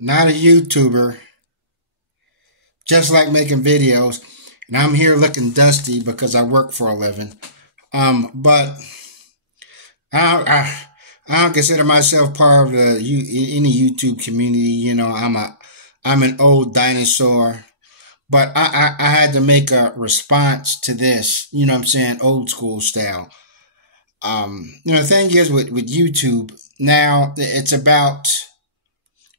not a YouTuber, just like making videos. And I'm here looking dusty because I work for a living. But I don't consider myself part of any YouTube community. I'm an old dinosaur. But I had to make a response to this, what I'm saying, old school style. The thing is with YouTube, now it's about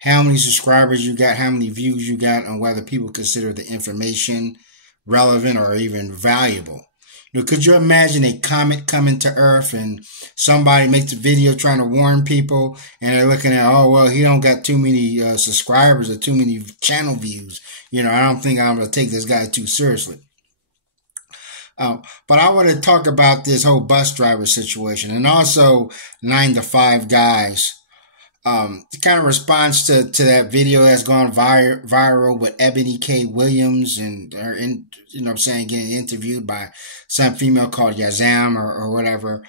how many subscribers you got, how many views you got, and whether people consider the information relevant or even valuable. Could you imagine a comet coming to Earth and somebody makes a video trying to warn people and they're looking at, oh, well, he don't got too many subscribers or too many channel views. I don't think I'm going to take this guy too seriously. But I want to talk about this whole bus driver situation and also 9 to 5 guys. It kind of response to that video that's gone viral with Ebony K. Williams and her getting interviewed by some female called Yazam or whatever.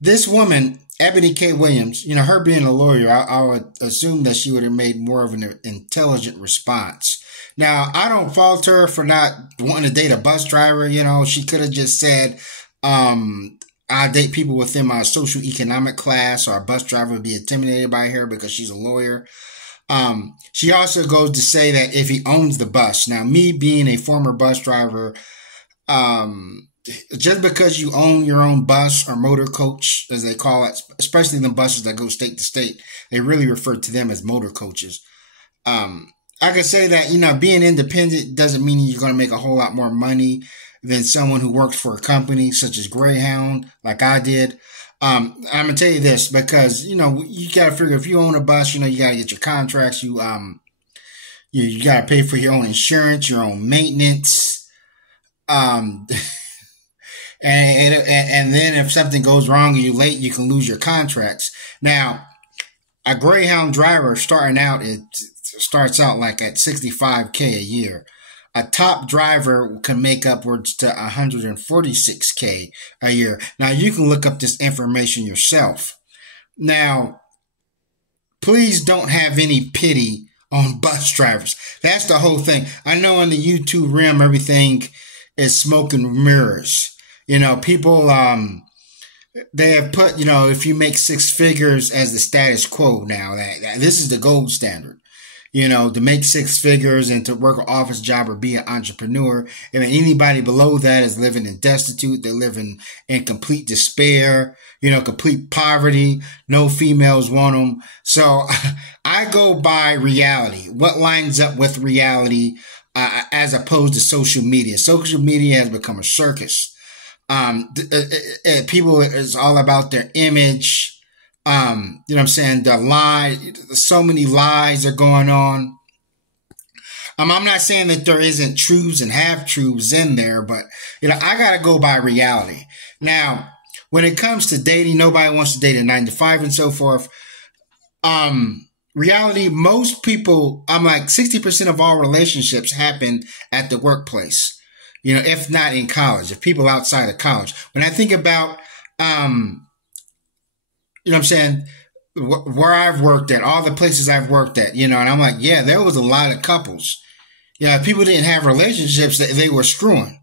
This woman, Ebony K. Williams, her being a lawyer, I would assume that she would have made more of an intelligent response. Now, I don't fault her for not wanting to date a bus driver. She could have just said, I date people within my social economic class, or a bus driver would be intimidated by her because she's a lawyer. She also goes to say that if he owns the bus. Now, me being a former bus driver, just because you own your own bus or motor coach, as they call it, especially the buses that go state to state, they really refer to them as motor coaches. I can say that, being independent doesn't mean you're going to make a whole lot more money than someone who works for a company such as Greyhound, like I did. I'm going to tell you this because, you got to figure if you own a bus, you got to get your contracts. You got to pay for your own insurance, your own maintenance. And then if something goes wrong and you're late, you can lose your contracts. Now, a Greyhound driver starts out like at $65K a year. A top driver can make upwards to $146K a year. Now, you can look up this information yourself. Now, please don't have any pity on bus drivers. That's the whole thing. I know on the YouTube realm, everything is smoke and mirrors. People, they have put, if you make 6 figures as the status quo now, that this is the gold standard. To make 6 figures and to work an office job or be an entrepreneur. And anybody below that is living in destitute. They're living in complete despair, complete poverty. No females want them. So I go by reality. What lines up with reality as opposed to social media? Social media has become a circus. People, it's all about their image. The lie, so many lies are going on. I'm not saying that there isn't truths and half truths in there, but, I got to go by reality. Now, when it comes to dating, nobody wants to date a 9 to 5 and so forth. Reality, most people, I'm like 60% of all relationships happen at the workplace, if not in college, if people outside of college. When I think about, where I've worked at, all the places I've worked at, and I'm like, yeah, there was a lot of couples. If people didn't have relationships, they were screwing.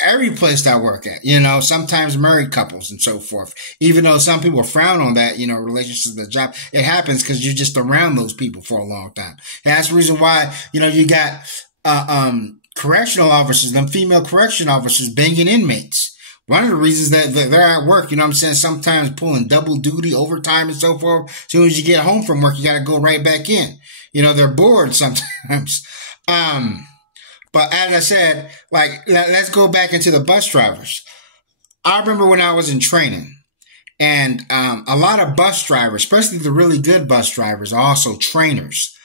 Every place I work at, sometimes married couples and so forth. Even though some people frown on that, relationships in the job, it happens because you're just around those people for a long time. And that's the reason why, you got, correctional officers, them female correction officers banging inmates. One of the reasons that they're at work, sometimes pulling double duty, overtime and so forth. As soon as you get home from work, you got to go right back in. They're bored sometimes. But as I said, let's go back into the bus drivers. I remember when I was in training and, a lot of bus drivers, especially the really good bus drivers, are also trainers.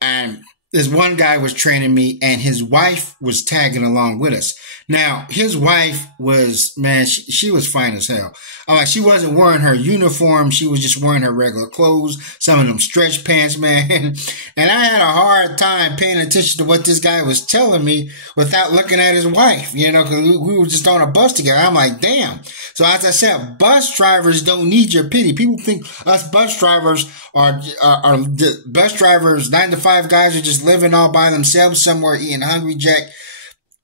And this one guy was training me and his wife was tagging along with us. Now, his wife was, man, she was fine as hell. I'm like, she wasn't wearing her uniform. She was just wearing her regular clothes, some of them stretch pants, man. And I had a hard time paying attention to what this guy was telling me without looking at his wife, because we were just on a bus together. I'm like, damn. So as I said, bus drivers don't need your pity. People think us bus drivers are bus drivers, 9-to-5 guys are just living all by themselves somewhere eating Hungry Jack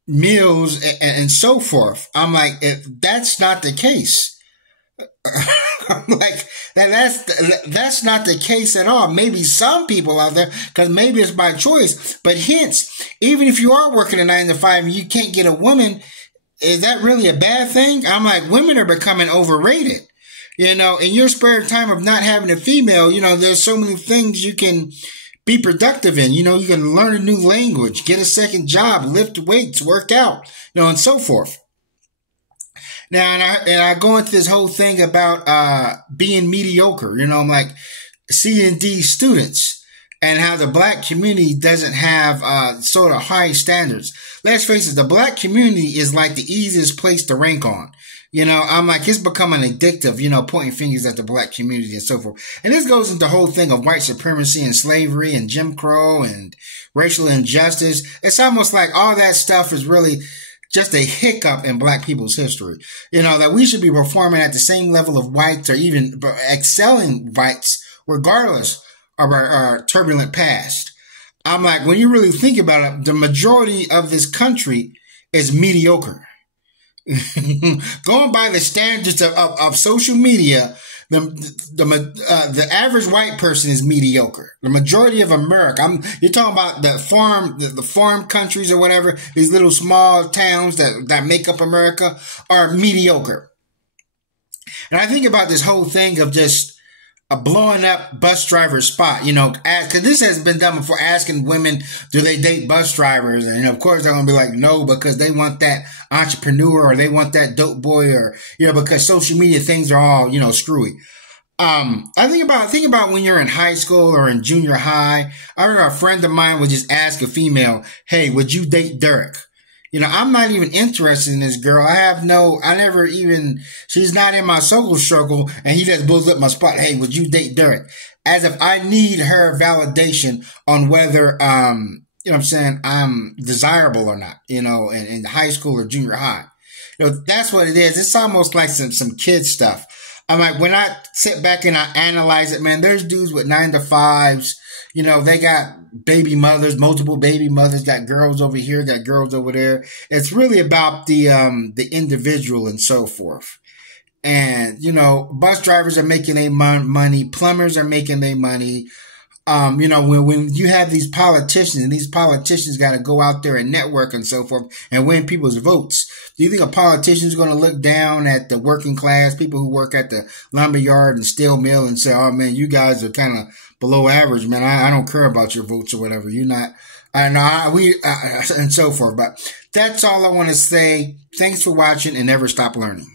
meals and so forth. I'm like, that's not the case. I'm like, that's not the case at all. Maybe some people out there, because maybe it's by choice, but hence, even if you are working a 9-to-5 and you can't get a woman, is that really a bad thing? I'm like, women are becoming overrated. In your spare time of not having a female, there's so many things you can be productive in. You can learn a new language, get a second job, lift weights, work out, and so forth. Now, and I go into this whole thing about being mediocre. I'm like C&D students and how the black community doesn't have sort of high standards. Let's face it, the black community is like the easiest place to rank on. I'm like, it's becoming addictive, pointing fingers at the black community and so forth. And this goes into the whole thing of white supremacy and slavery and Jim Crow and racial injustice. It's almost like all that stuff is really just a hiccup in black people's history. That we should be performing at the same level of whites or even excelling whites regardless of our turbulent past. I'm like, when you really think about it, the majority of this country is mediocre. Going by the standards of social media, the average white person is mediocre. The majority of America, you're talking about the farm countries or whatever, these little small towns that make up America are mediocre. And I think about this whole thing of just a blowing up bus driver spot, because this has been done before, asking women, do they date bus drivers? And of course they're going to be like, no, because they want that entrepreneur or they want that dope boy or, because social media things are all, screwy. I think about when you're in high school or in junior high. I remember a friend of mine would just ask a female, hey, would you date Derek? I'm not even interested in this girl. She's not in my social circle, and he just blows up my spot. Hey, would you date Derek? As if I need her validation on whether, I'm desirable or not, in high school or junior high. That's what it is. It's almost like some kid stuff. I'm like, when I sit back and I analyze it, man, there's dudes with 9-to-5s. They got baby mothers, multiple baby mothers, got girls over here, got girls over there. It's really about the individual and so forth. And, bus drivers are making their money. Plumbers are making their money. When you have these politicians and these politicians got to go out there and network and so forth and win people's votes. Do you think a politician is going to look down at the working class, people who work at the lumber yard and steel mill and say, oh man, you guys are kind of below average, man. I don't care about your votes or whatever. You're not, and so forth. But that's all I want to say. Thanks for watching and never stop learning.